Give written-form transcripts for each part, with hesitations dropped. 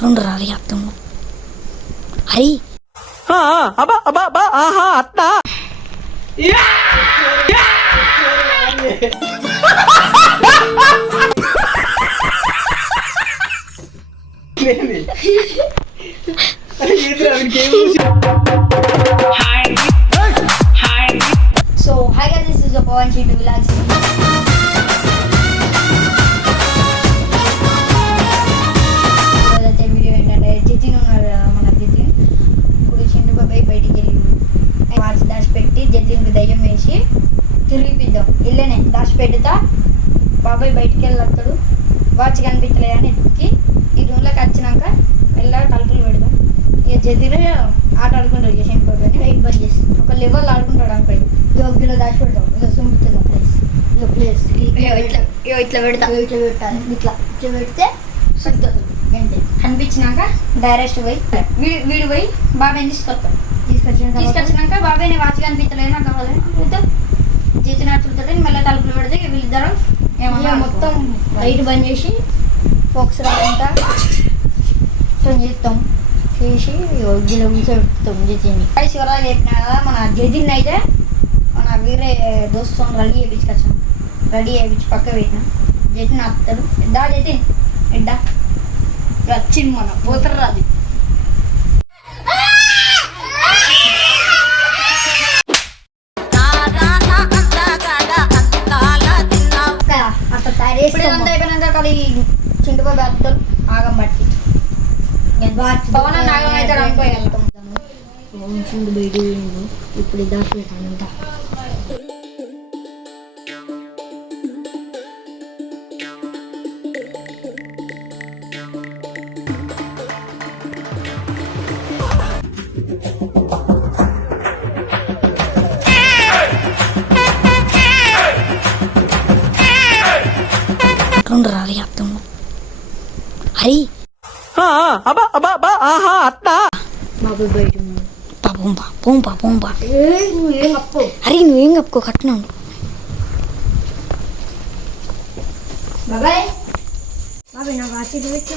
రెండు రాలి అత్తమ్మ హరి అత్త so hi guys this is Pavan Chintu vlogs video ఏంటంటే జితిన్ ఉన్నారు కదా మన జితిన్ ఇప్పుడు చింటూ బాబాయ్ బయటికి వెళ్ళి వాచ్ దాచిపెట్టి జతిన్కి దయ్యం వేసి తిరిగిపిద్దాం ఇల్లనే దాచిపెట్టుతా బాబాయ్ బయటికి వెళ్ళొస్తాడు వాచ్ కనిపించలే అని ఎత్తుకి ఈ రూమ్లోకి వచ్చినాక మెల్లగా తలుపులు పెడదాం ఇక జతిన్ ఆట ఆడుకుంటాడు ఇక చింటూ బాబాయ్ లైట్ బంద్ చేసి ఒక లెవెల్ ఆడుకుంటాడు అనుకోండి ఇక గిలో దాచిపెడతాం ఇక సుమ్ముతుంది ప్లేస్ ఇక ప్లేస్ ఇట్లా పెడతా ఇట్లా పెట్టాలి ఇట్లా పెడితే సుడుతుంది అంతే కనిపించినాక డైరెక్ట్ పోయి వీడు పోయి బాబాయ్ని తీసుకొచ్చినాక బాబాయ్ని వాచ్ కనిపించలేదు నాకు కావాలి జీతం చూస్తాడు మళ్ళీ తలుపులు పెడితే వీళ్ళిద్దరం ఏమన్నా మొత్తం లైట్ బంద్ చేసి ఫోక్స్ రాకుండా చేస్తాం చేసి గిలో కూర్చోబెడతాం జతిని శివరాజు చెప్పినా కదా మన జతిన్ అయితే మన వేరే దోస్తు రెడీ చేయించుకొచ్చాం రెడీ చేయించి పక్క పెట్టినా జతిన్ ఆపుతాడు ఎడ్డా జతిన్ ఎడ్డా వచ్చింది మన పోతారు రాదు అట్లా తయారు చేసి అయిపోయినాక అక్కడ చింటు బాబు అత్తలు ఆగం బట్టి పవన్ ఆగం అయితే అనుకోగలుగుతాం చిండు బయట ఇప్పుడు దాచిపెట్టానంట రెండు రాలి అత్తమ్మ హరి అత్త బాబు బయట హరి నువ్వేం కప్పుకో కట్టినా బాబాయ్ బాబాయ్ నా వాచ్ పెట్టు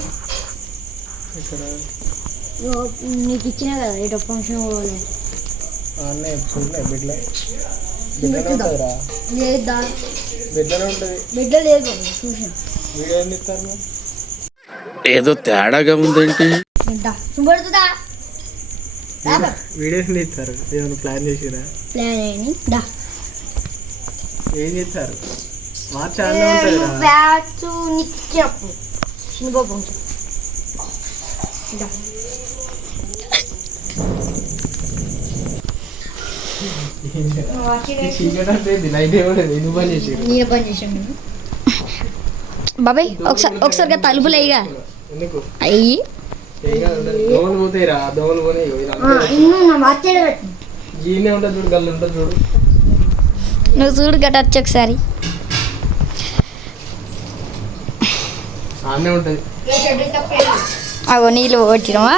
నీకు ఇచ్చినా కదా ఏటో ఫంక్షన్ పోవాలి లేదా బిడ్డ లేదు చూసాను ఏదో తేడాగా ఉందేంటి చూపెడుతుందా వీడియోస్ ఇస్తారు ఏమైనా ప్లాన్ చేసిరా ప్లాన్ అయ్యి దా ఏం చేస్తారు వాచ్ బ్యాచ్ నిచ్చినప్పుడు చిన్నబాబు బాబాయ్ ఒకసారిగా తలుపులు అయ్యిగా అయ్యి నువ్వు చూడు గట్టచ్చు ఒకసారి అగో నీళ్ళు కొట్టినవా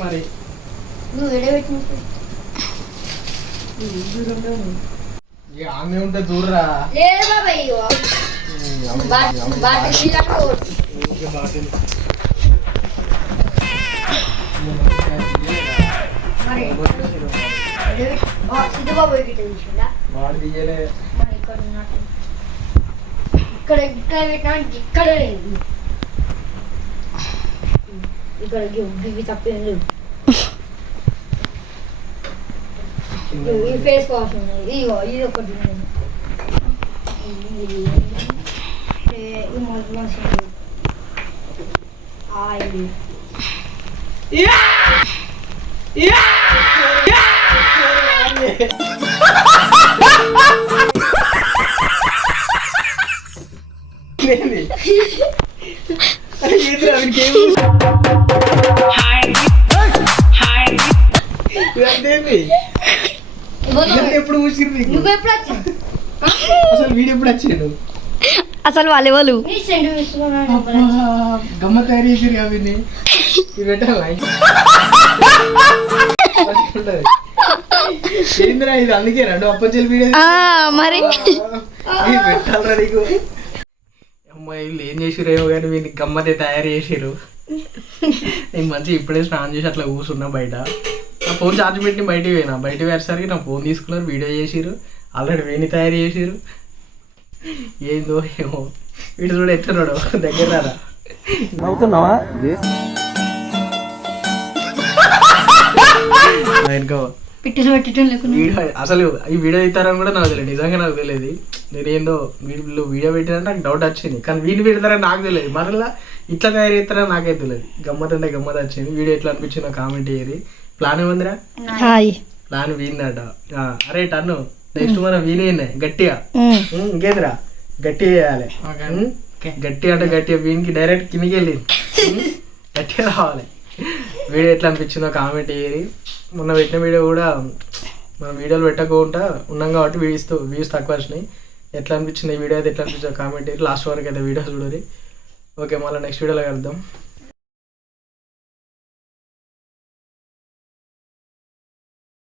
మరి నువ్వు ఎడబెట్టి ఆమె ఉంటే చూడరా లేదు బాబాయ్ ఇక్కడ ఇక్కడ పెట్టినా ఇక్కడ లేదు ఇక్కడ ఇవి తప్పేం లేవు ఈ ఫేస్ వాష్ ఉన్నాయి ఇగో ఇది ఒకటి ఈ మౌత్ వాష్ ఆయిల్ ఎప్పుడు అసలు వీడు ఎప్పుడు వచ్చాడు అసలు వాళ్ళు ఎవరు గమ్మ తయారు చేసారు కాబట్టి పెట్టాలి ఏందిరా ఇది అందుకే రెండు అప్పచెల్లి వీడియో మరి పెట్టాలరా నీకు అమ్మాయి వీళ్ళు ఏం చేసిరేమో కానీ వీళ్ళు గమ్మతే తయారు చేసిరు. నేను మంచిగా ఇప్పుడే స్నానం చేసి అట్లా కూర్చున్నా బయట. నా ఫోన్ ఛార్జ్ పెట్టి బయటికి పోయినా, బయటికి వేసేసరికి నా ఫోన్ తీసుకున్నారు, వీడియో చేసిరు, ఆల్రెడీ వేణి తయారు చేసిరు. ఏందో ఏమో వీడు చూడ ఎట్టున్నాడు దగ్గర రారా. నవ్వుతున్నావా? వీడియో అసలు ఈ వీడియో ఇస్తారని కూడా నాకు తెలియదు, నిజంగా నాకు తెలియదు. నేనేందో వీళ్ళు వీడియో పెట్టారంటే నాకు డౌట్ వచ్చింది, కానీ వీడియో పెడతారని నాకు తెలియదు. మరలా ఇట్లా తయారు చేస్తారని నాకైతే తెలియదు. గమ్మత్ అంటే గమ్మత్ వచ్చింది. వీడియో ఎట్లా అనిపించిందో కామెంట్ చేయరు. ప్లాన్ ఏముందిరా? ప్లాన్ వీందట. అరే టన్ను నెక్స్ట్ మనం వీనే గట్టిగా ఇంకేదిరా గట్టిగా చేయాలి. గట్టిగా అంటే గట్టిగా వీనికి డైరెక్ట్ కిందికి వెళ్ళి గట్టిగా రావాలి. వీడియో ఎట్లా అనిపించిందో కామెంట్ చేయరు. మొన్న పెట్టిన వీడియో కూడా మనం వీడియోలు పెట్టకుండా ఉన్నాం కాబట్టి వ్యూస్ తక్కువ వచ్చినాయి. ఎట్లా అనిపించింది ఈ వీడియో అయితే ఎట్లా అనిపించిందో కామెంట్ చేయరు. లాస్ట్ వరకు అయితే వీడియో చూడాలి. ఓకే, మళ్ళీ నెక్స్ట్ వీడియోలో కలుద్దాం.